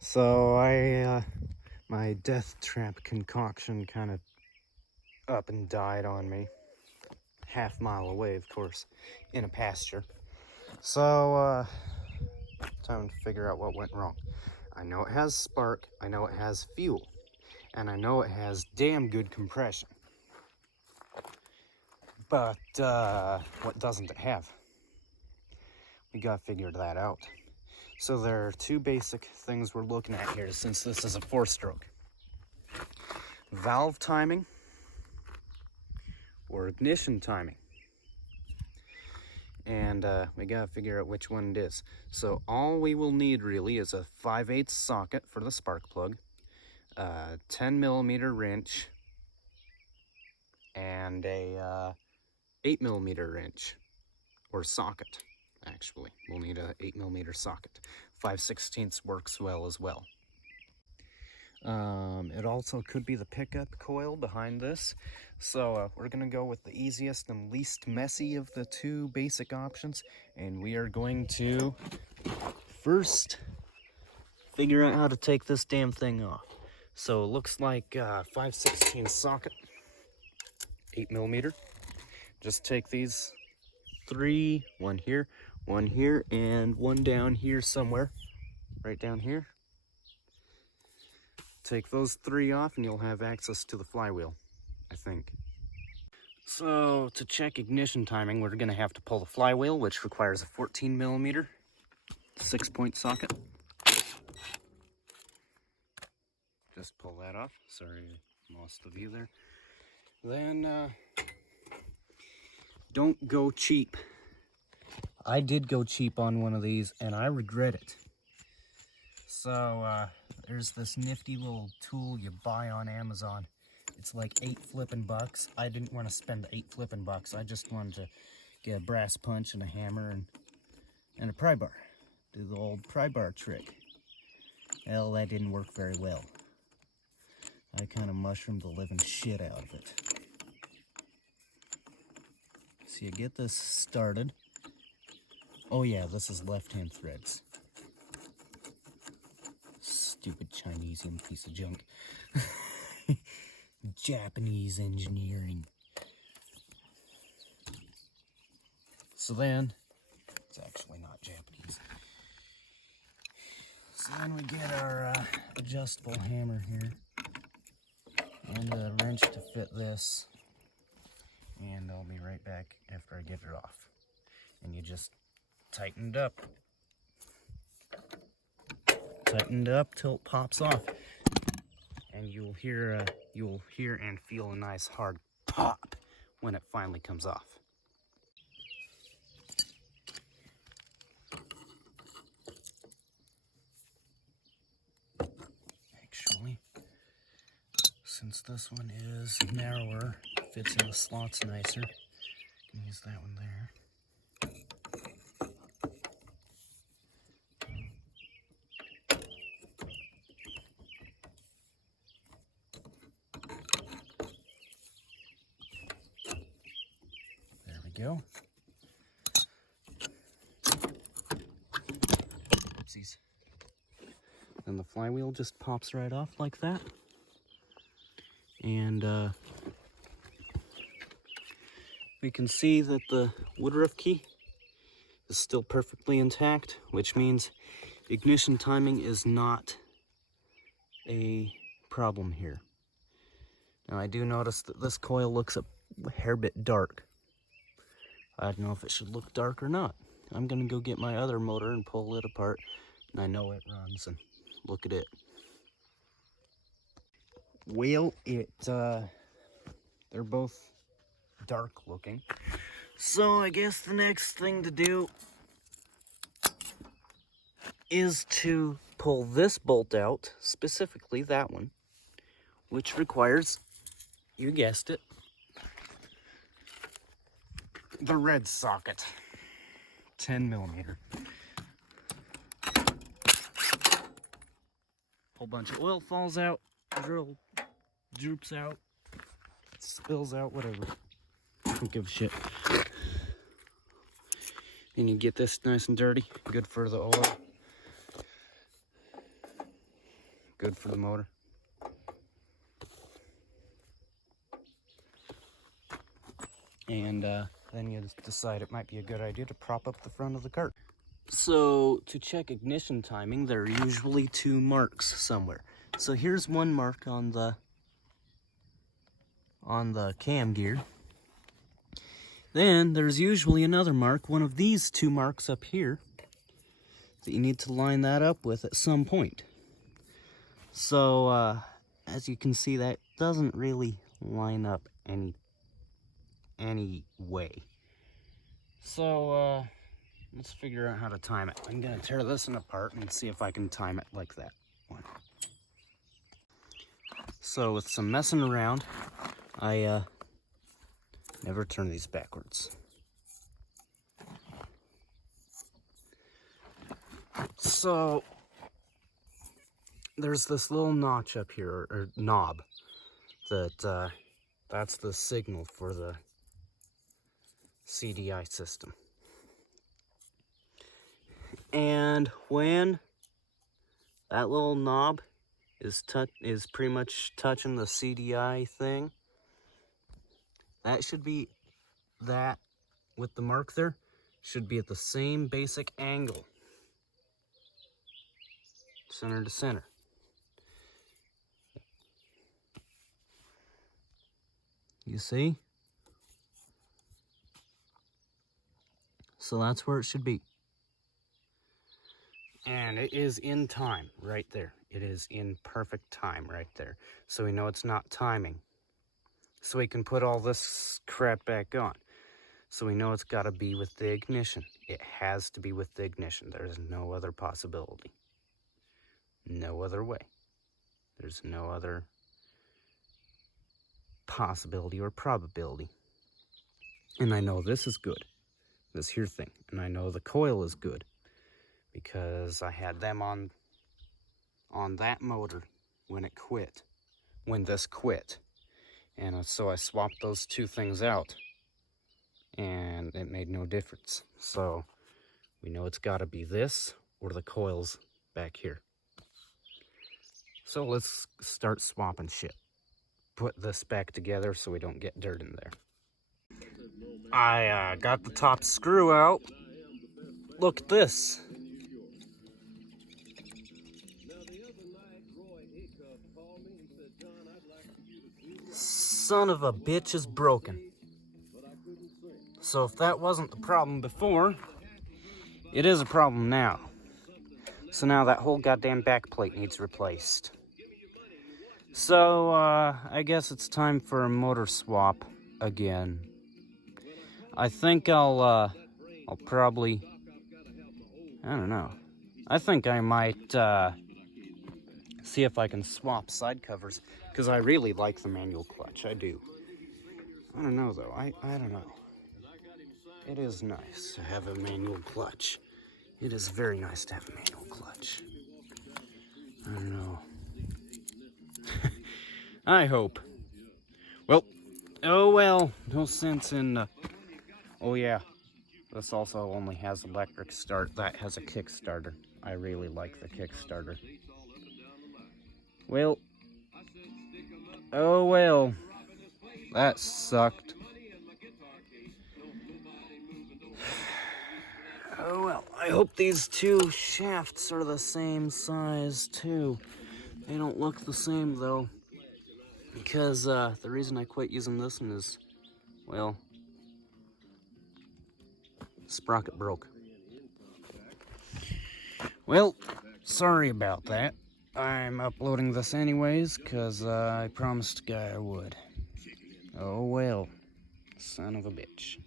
So my death trap concoction kind of up and died on me. Half-mile away, of course, in a pasture. So, time to figure out what went wrong. I know it has spark, I know it has fuel, and I know it has damn good compression. But, what doesn't it have? We gotta figure that out. So there are two basic things we're looking at here since this is a 4-stroke. Valve timing or ignition timing. And we gotta figure out which one it is. So all we will need really is a 5/8 socket for the spark plug, a 10mm wrench, and a 8mm wrench, or socket, actually. We'll need a 8mm socket. 5/16 works well as well. It also could be the pickup coil behind this. So we're gonna go with the easiest and least messy of the two basic options, and we are going to first figure out how to take this damn thing off. So it looks like 5/16 socket, 8mm. Just take these three, one here, and one down here somewhere, right down here. Take those three off and you'll have access to the flywheel, I think. So to check ignition timing, we're gonna have to pull the flywheel, which requires a 14mm 6-point socket. Just pull that off. Sorry, lost the view there. Then don't go cheap. I did go cheap on one of these and I regret it. So there's this nifty little tool you buy on Amazon. It's like $8 flippin' bucks. I didn't want to spend $8 flippin' bucks. I just wanted to get a brass punch and a hammer and a pry bar. Do the old pry bar trick. Well, that didn't work very well. I kind of mushroomed the living shit out of it. So you get this started. Oh yeah, this is left-hand threads. Stupid Chinesian piece of junk. Japanese engineering. So then, it's actually not Japanese. So then we get our adjustable hammer here. And a wrench to fit this. And I'll be right back after I get it off. And you just tighten it up. Tighten it up till it pops off. And you'll hear and feel a nice hard pop when it finally comes off. Actually, since this one is narrower, fits in the slots nicer, I can use that one there. Go. Oopsies. Then the flywheel just pops right off like that. And we can see that the woodruff key is still perfectly intact, which means ignition timing is not a problem here. Now I do notice that this coil looks a hair bit dark. I don't know if it should look dark or not. I'm gonna go get my other motor and pull it apart, and I know it runs, and look at it. Well, they're both dark looking. So I guess the next thing to do is to pull this bolt out, specifically that one, which requires, you guessed it, the red socket, 10mm. Whole bunch of oil falls out, drill droops out, spills out, whatever. I don't give a shit. And you get this nice and dirty, good for the oil. good for the motor. And then you decide it might be a good idea to prop up the front of the cart. So to check ignition timing, there are usually 2 marks somewhere. So here's one mark on the cam gear. Then there's usually another mark, one of these 2 marks up here, that you need to line that up with at some point. So as you can see, that doesn't really line up any way. So let's figure out how to time it. I'm gonna tear this one apart and see if I can time it like that one. So with some messing around, I never turn these backwards. So there's this little notch up here, or knob, that's the signal for the CDI system. And when that little knob is pretty much touching the CDI thing, that should be, that with the mark there, should be at the same basic angle, center to center. You see? So that's where it should be. And it is in time right there. It is in perfect time right there. So we know it's not timing. So we can put all this crap back on. So we know it's got to be with the ignition. It has to be with the ignition. There's no other possibility. No other way. There's no other possibility or probability. And I know this is good, this here thing. And I know the coil is good, because I had them on that motor when it quit, when this quit. And so I swapped those 2 things out, and it made no difference. So we know it's got to be this or the coils back here. So let's start swapping shit. Put this back together so we don't get dirt in there. I got the top screw out. Look at this. Son of a bitch is broken. So if that wasn't the problem before, it is a problem now. So now that whole goddamn back plate needs replaced. So I guess it's time for a motor swap again. I think I'll probably, I don't know. I think I might see if I can swap side covers, because I really like the manual clutch. I do. I don't know though. I don't know. It is nice to have a manual clutch. It is very nice to have a manual clutch. I don't know. I hope. Well, oh well. No sense in... oh yeah. This also only has electric start. That has a Kickstarter. I really like the Kickstarter. Well. Oh well. That sucked. Oh well. I hope these 2 shafts are the same size too. They don't look the same though. Because the reason I quit using this one is, well, sprocket broke. Well, sorry about that. I'm uploading this anyways, because I promised a guy I would. Oh well, son of a bitch.